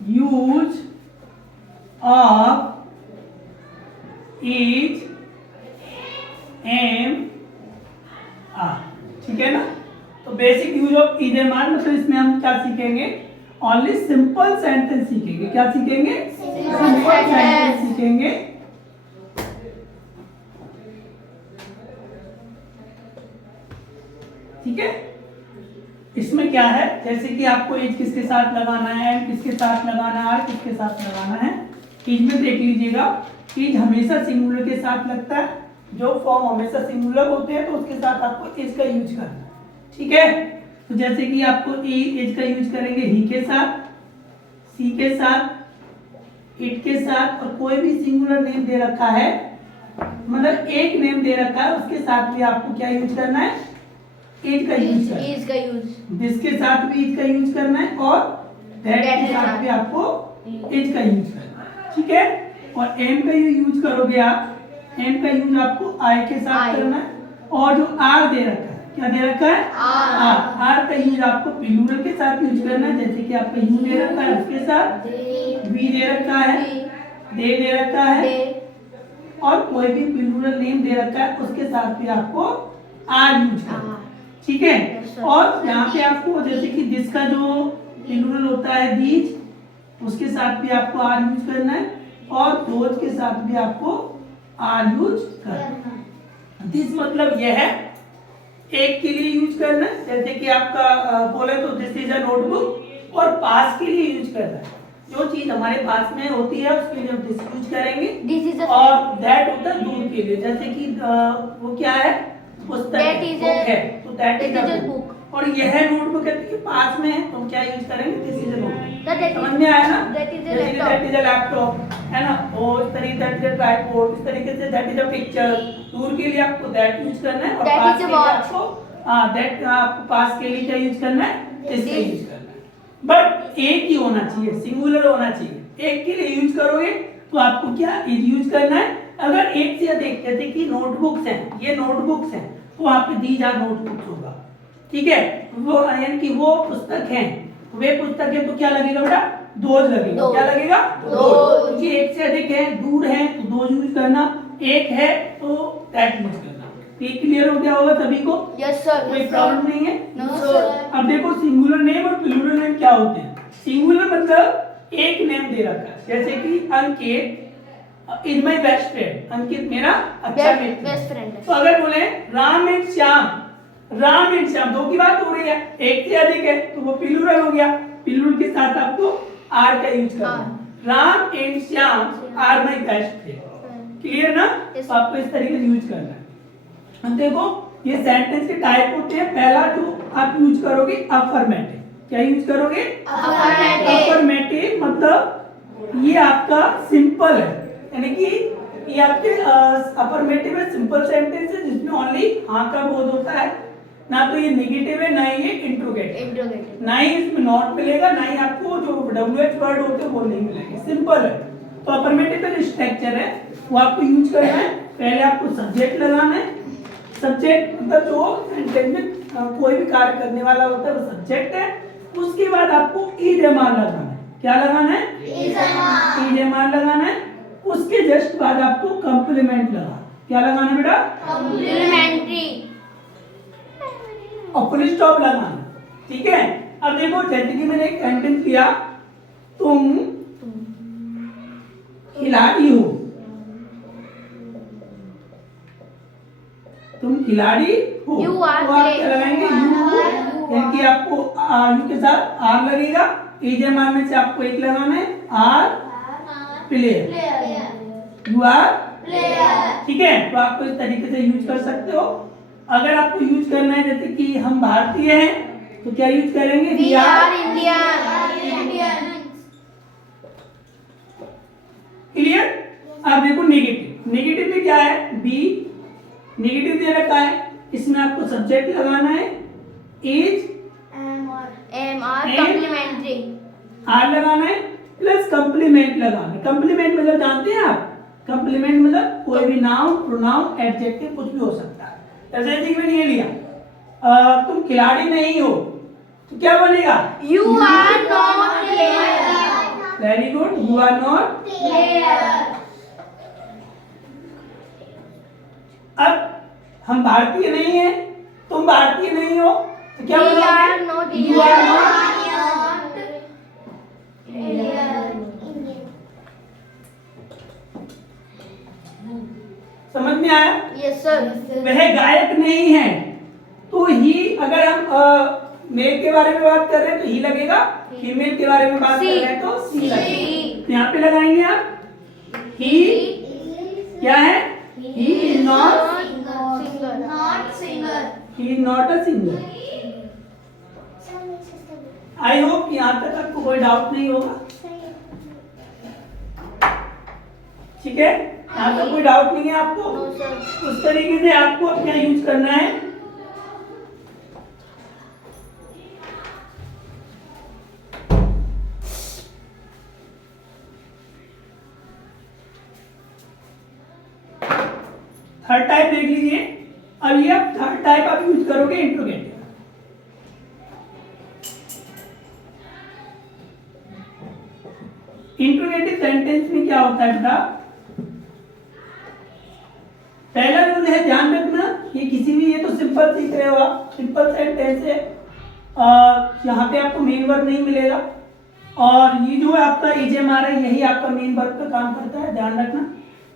Use of is, am, are. ठीक है ना। तो basic use of is, am, are मतलब इसमें हम क्या सीखेंगे? ओनली सिंपल सेंटेंस सीखेंगे। क्या सीखेंगे? सिंपल सेंटेंस सीखेंगे। ठीक है। इसमें क्या है, जैसे कि आपको इज किसके साथ लगाना है, एम किसके साथ लगाना है, आर किसके साथ लगाना है। इज में देख लीजिएगा, इज हमेशा सिंगुलर के साथ लगता है। जो फॉर्म हमेशा सिंगुलर होते हैं तो उसके साथ आपको इज का यूज करना है। ठीक है। तो जैसे कि आपको इज का यूज करेंगे ही के साथ, सी के साथ, इट के साथ, और कोई भी सिंगुलर नेम दे रखा है, मतलब एक नेम दे रखा है, उसके साथ भी आपको क्या यूज करना है? इज का यूज करना है। इज का यूज, दिस के साथ भी इज का यूज करना है, और दैट के साथ भी आपको इज का यूज करना है। ठीक है। और एम का यूज करोगे आप, एम का यूज आपको आई के साथ करना है। और जो आर दे रखा है, क्या दे रखा है? आर। आर का यूज आपको प्लूरल के साथ यूज करना है। जैसे कि आपका यू दे रखा है, उसके साथ वी दे रखा है, दे रखा है, और कोई भी प्लूरल नेम दे रखा है, उसके साथ भी आपको आर यूज करना है। ठीक है। और यहाँ पे आपको जैसे कि दिस का जो प्लूरल होता है दीज, उसके साथ भी आपको आर यूज करना है, और दोज के साथ भी आपको आर यूज करना है। दिस मतलब यह है, एक के लिए यूज करना है। जैसे कि आपका बोले तो दिस इज अ नोटबुक, और पास के लिए यूज करना है। जो चीज हमारे पास में होती है उसके लिए हम दिस यूज करेंगे, और दैट होता है दूर के लिए। जैसे कि वो क्या है? पुस्तक है, तो दैट इज अ बुक। और यह नोटबुक है तो पास में है, तो क्या यूज करेंगे? This is a notebook. समझ में आया ना? दैट इज अ लैपटॉप, है ना। और इस तरीके दैट इज अ ट्राइपॉड, इस तरीके say that is a picture. दूर के लिए आपको दैट यूज करना है, और पास के लिए आपको दैट, आपको पास के लिए क्या यूज करना है? दिस का यूज करना है। बट एक ही होना चाहिए, सिंगुलर होना चाहिए। एक के लिए यूज करोगे तो आपको क्या इज यूज करना है। अगर एक से अधिक, जैसे कि नोटबुक्स हैं, ये नोटबुक्स हैं, तो वहां पे दीज आर नोटबुक्स होगा। ठीक है। वो यानी कि वो पुस्तक हैं, वे पुस्तक है, तो क्या लगेगा बेटा? दोज लगेगा। क्या लगेगा? दोज। क्योंकि एक से अधिक है, दूर है, तो दोज यूज करना, एक है तो दैट यूज करना। ये क्लियर हो गया होगा सभी को? Yes sir. कोई प्रॉब्लम नहीं है? No sir. अब देखो सिंगुलर नेम और प्लूरल नेम क्या होते हैं। सिंगुलर मतलब एक नेम दे रखा है, जैसे कि अंकित इज माय बेस्ट फ्रेंड, अंकित मेरा अच्छा मित्र बेस्ट फ्रेंड है। तो अगर बोले राम एंड श्याम, राम एंड श्याम, दो की बात हो रही है, एक से अधिक है तो वो प्लूरल हो गया। प्लूरल के साथ आपको आर का यूज करना है। Ram and Shyam are my best friend. Clear ना? तो आपको इस तरीके से यूज करना है। अब देखो ये सेंटेंस के टाइप होते हैं। पहला जो आप यूज करोगे अफर्मेटिव। क्या यूज करोगे? अफर्मेटिव मतलब ये आपका सिंपल है, यानी कि ये आपके अफर्मेटिव है, सिंपल सेंटेंस है जिसमें ओनली हाँ का बोध होता है। ना तो ये नेगेटिव है, ना ये इंट्रोगेटिव, ना ही इसमें नॉट मिलेगा, ना ही आपको जो WH वर्ड होते हैं वो नहीं मिलेंगे। सिंपल है। तो अफर्मेटिव का जो स्ट्रक्चर है वो आपको यूज करना है। पहले आपको सब्जेक्ट लगाना है। सब्जेक्ट मतलब जो सेंटेंस में कोई भी कार्य करने वाला होता है वो सब्जेक्ट है। उसके बाद आपको इज एम आर लगाना है। क्या लगाना है? इज एम आर लगाना है। उसके जस्ट बाद आपको कंप्लीमेंट लगाना। क्या लगाना है बेटा? कॉम्प्लीमेंट्री। और फुल स्टॉप लगाना। ठीक है। अब देखो जैसे कि मैंने एक सेंटेंस किया, तुम खिलाड़ी हो, तुम खिलाड़ी हो, You are तो आप क्या लगाएंगे? यू, यानी कि आपको यू के साथ आर लगेगा। इज एम आर में से आपको एक लगाना है, are player, you are player. ठीक है। तो आपको इस तरीके से यूज कर सकते हो। अगर आपको यूज करना है जैसे कि हम भारतीय हैं तो क्या यूज करेंगे? We are Indian. क्लियर? अब देखो नेगेटिव। नेगेटिव में क्या है? बी नेगेटिव दे रखा है, इसमें आपको सब्जेक्ट लगाना है, is am are complementary, are लगाना है, प्लस कंप्लीमेंट लगाना है। कंप्लीमेंट मतलब जानते हैं आप? कंप्लीमेंट मतलब कोई भी नाउन, प्रोनाउन, एडजेक्टिव कुछ भी हो सकता है। जैसे कि मैंने ये लिया, तुम खिलाड़ी नहीं हो, तो क्या बनेगा? You are not player. You are not. Player. अब हम भारतीय नहीं है, तुम भारतीय नहीं हो, तो क्या We बोलोगे? are not You are not समझ में आया? Yes sir. वह गायक नहीं है, तो ही अगर हम मेल के बारे में बात कर रहे हैं तो ही लगेगा, फीमेल के बारे में बात कर रहे हैं तो सी लगेगा। तो यहाँ पे लगाएंगे आप ही क्या है? He is not, he is not a singer. I hope यहाँ तक आपको कोई डाउट नहीं होगा, ठीक है? यहाँ तक कोई डाउट नहीं है आपको। No sir. उस तरीके से आपको अपना यूज करना है। थर्ड टाइप देख लीजिए। अब ये थर्ड टाइप आप यूज करोगे इंट्रोगेटिव। इंट्रोगेटिव सेंटेंस में क्या होता है बेटा? पहला रूल है, ध्यान रखना, ये किसी भी, ये तो सिंपल सीख रहे हो आप, सिंपल सेंटेंस है, यहाँ पे आपको मेन वर्ब नहीं मिलेगा, और ये जो है आपका एजेएमआर है, यही आपका मेन वर्ब का काम करता है, ध्यान रखना।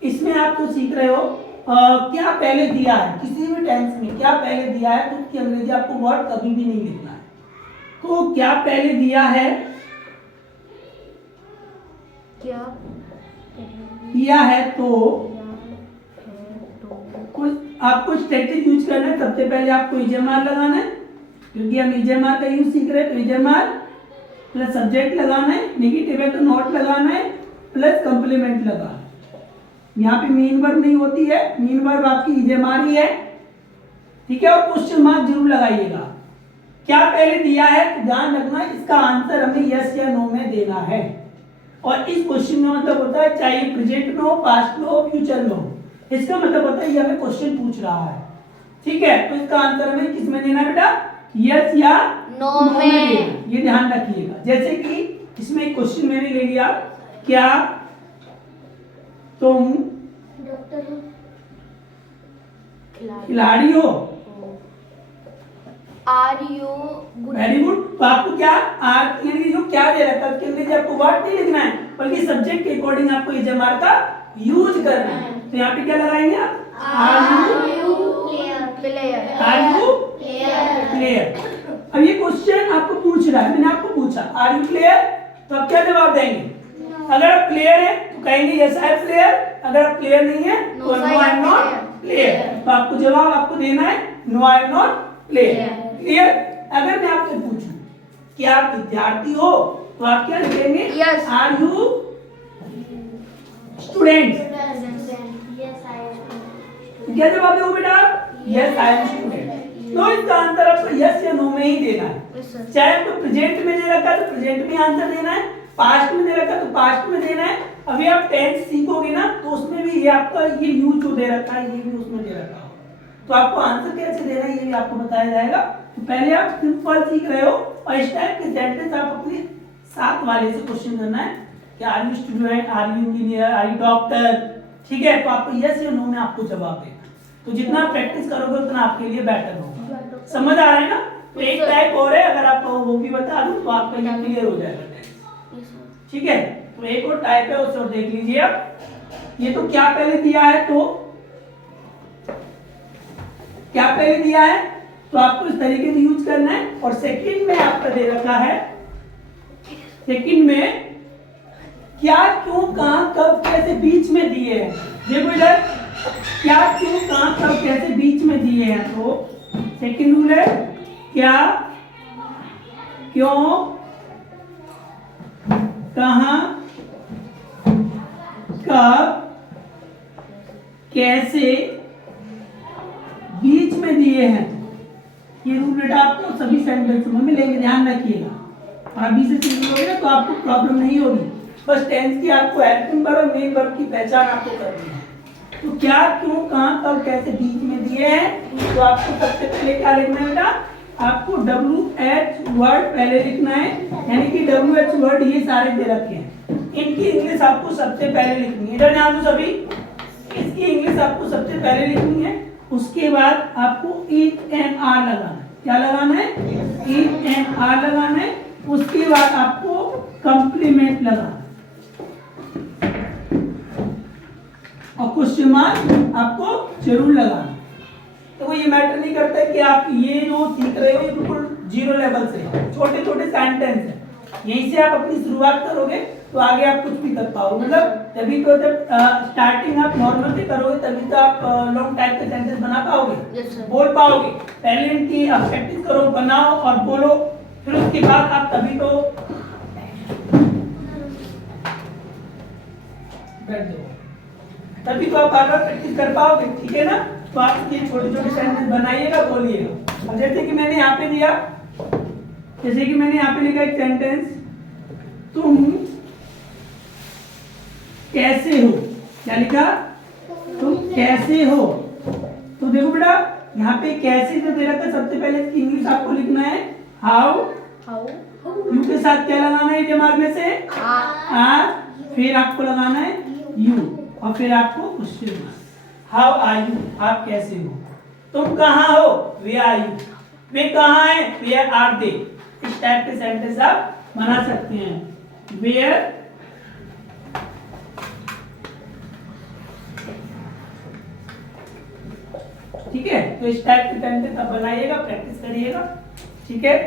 इसमें आप तो सीख रहे हो क्या पहले दिया है, किसी भी टेंस में क्या पहले दिया है, तो उसकी अंग्रेजी आपको वर्ड कभी भी नहीं लिखना है। तो क्या पहले दिया है, क्या दिया है तो कुछ आपको स्ट्रेटजी यूज करना है। सबसे पहले आपको एजेएमआर लगाना है, क्योंकि हम एजेएमआर का यूज सीख रहे हैं, तो एजेएमआर प्लस सब्जेक्ट लगाना है, नेगेटिव है तो नॉट लगाना है, प्लस कंप्लीमेंट लगाना है। यहाँ पे मेन वर्ब नहीं होती है, मेन वर्ब आपकी एजेएमआर ही है, ठीक है? और क्वेश्चन मार्क जरूर लगाइएगा। क्या पहले दिया है, तो ध्यान रखना इसका आंसर हमें यस या नो में देना है। और इस क्वेश्चन में मतलब होता है चाहे प्रेजेंट में हो, पास्ट में हो, फ्यूचर में हो, इसका मतलब होता है ये हमें क्वेश्चन पूछ रहा है, ठीक है? तो इसका आंसर हमें किस में देना है बेटा? यस या नो में। देना, ये ध्यान रखिएगा। जैसे कि इसमें एक क्वेश्चन मैंने ले लिया, क्या तुम खिलाड़ी हो? Are you very good. तो आपको क्या आर यानी जो क्या दे रखा है उसके अंदर आपको वर्ड नहीं लिखना है, बल्कि सब्जेक्ट के अकॉर्डिंग आपको एजेएमआर का यूज करना है। तो यहाँ पे क्या लगाएंगे आप? Are you player. Are you player. अब ये क्वेश्चन आपको पूछ रहा है, मैंने आपको पूछा आर यू प्लेयर, तो आप क्या जवाब देंगे? अगर आप प्लेयर है तो कहेंगे यस आई एम प्लेयर, अगर आप प्लेयर नहीं है तो no I am not player. तो आपको जवाब आपको देना है no I am not player. Clear? अगर मैं आपसे पूछूं कि आप विद्यार्थी हो, तो आप क्या लिखेंगे? Yes. Are you student? क्या जवाब दोगे बेटा? Yes I am student. तो इसका आंसर आपको यस या नो में ही देना है। चाहे आपको प्रेजेंट में दे रखा है तो प्रेजेंट में आंसर देना है, पास्ट में दे रखा है तो पास्ट में देना है। अभी आप टेंस सीखोगे ना तो उसमें भी ये आपका ये यूज जो दे रखा है ये भी उसमें दे रखा हो, तो आपको आंसर कैसे देना है ये भी आपको बताया जाएगा। तो पहले आप सिंपल सीख रहे हो, और इस टाइप के सेंटेंस आप अपने साथ वाले से क्वेश्चन करना है कि are you student, are you engineer, are you doctor, ठीक है? तो आपको यस या नो में आपको जवाब देना। तो जितना प्रैक्टिस करोगे उतना आपके लिए बेटर होगा। समझ आ रहा है ना? तो एक टाइप और है, अगर आपको वो भी बता दूं तो आपका ये क्लियर हो जाएगा, ठीक है? तो एक और टाइप है, उसे और देख लीजिए आप। ये तो क्या पहले दिया है, तो क्या पहले दिया है तो आपको इस तरीके से यूज करना है। और सेकंड में आपका दे रखा है, सेकंड में क्या, क्यों, कहां, कब, कैसे, बीच में दिए हैं। देखो इधर, क्या, क्यों, कहां, कब, कैसे, बीच में दिए हैं। तो सेकंड रूल है क्या, क्यों, कहां, कब, कैसे, बीच में दिए हैं। ये रूल बेटा आपको सभी सेंटेंस में मिलेंगे, ध्यान रखिएगा। और अभी से सीख लोगे ना तो आपको प्रॉब्लम नहीं होगी। बस टेंस की आपको हेल्पिंग वर्ब और मेन वर्ब की पहचान आपको करनी है। तो क्या, क्यों, कहां, कब, कैसे, बीच में दिए हैं। तो आपको सबसे पहले क्या लिखना है बेटा? आपको WH वर्ड पहले लिखना है, यानी कि WH वर्ड ये सारे दे रखे हैं। इनकी इंग्लिश आपको सबसे पहले लिखनी है, इधर ध्यान दो सभी, इसकी इंग्लिश आपको सबसे पहले लिखनी है, उसके बाद आपको ईच एंड आर लगाना है, क्या लगाना है, ईच एंड आर लगाना है, उसके बाद आपको कंप्लीमेंट लगाना है और क्वेश्चन मार्क आपको जरूर लगाना है। तो वो ये मैटर नहीं करता है कि आप ये जो सीख रहे हो ये बिल्कुल जीरो लेवल से, छोटे छोटे सेंटेंस है, यहीं से आप अपनी शुरुआत करोगे तो आगे आप कुछ भी कर पाओगे। मतलब तभी तो जब स्टार्टिंग आप नॉर्मल से करोगे तभी तो आप लॉन्ग टाइप के सेंटेंस बना पाओगे, Yes, sir. बोल पाओगे। पहले इनकी आप प्रैक्टिस करो, बनाओ और बोलो, फिर उसके बाद आप तभी तो बैठ जाओ, तभी तो आप बार-बार प्रैक्टिस कर पाओगे, ठीक है ना। तो आप ये छोटे छोटे सेंटेंस बनाइएगा, बोलिएगा। और जैसे कि मैंने यहाँ पे दिया, जैसे कि मैंने यहाँ पे लिखा एक सेंटेंस, तुम कैसे हो, क्या लिखा, तुम कैसे हो। तो देखो बेटा यहाँ पे कैसे जो दे रखा है, सबसे पहले इसकी इंग्लिश आपको लिखना है हाउ, How? यू के साथ क्या लगाना है दिमाग में से, आर, फिर आपको लगाना है यू और फिर आपको question mark, how are you, आप कैसे हो। तुम कहाँ हो, वेयर आर यू, वे कहाँ है, वेयर आर दे। इस टाइप के सेंटेंस आप बना सकते हैं। वेयर ठीक है, तो इस टाइप के सेंटेंस आप बनाइएगा, प्रैक्टिस करिएगा, ठीक है।